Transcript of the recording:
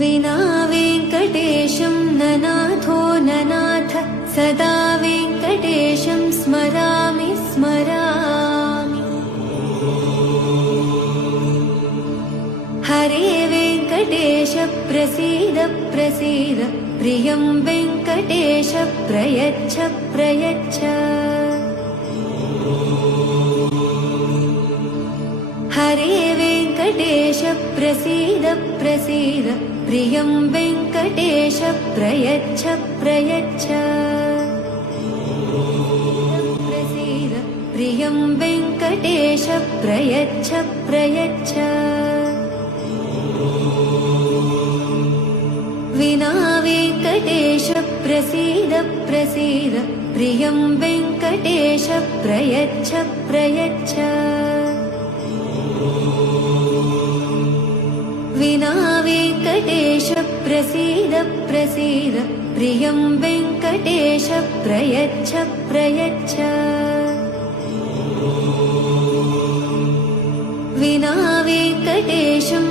विना वेङ्कटेशं ननाथो ननाथ सदा वेङ्कटेशं स्मरामि स्मरामि। हरे वेङ्कटेश प्रसीद प्रसीद प्रियं वेङ्कटेश प्रयच्छ प्रयच्छ। हरे वेङ्कटेश प्रसीद प्रसीद प्रियं वेङ्कटेश प्रयच्छ प्रयच्छ। प्रसीद प्रियं वेङ्कटेश प्रयच्छ प्रयच्छ। विना वेङ्कटेश प्रसीद प्रसीद प्रियं वेङ्कटेश प्रयच्छ प्रयच्छ। विना वेङ्कटेश प्रसीद प्रसीद प्रियं वेङ्कटेश प्रयच्छ प्रयच्छ। विना वेङ्कटेशं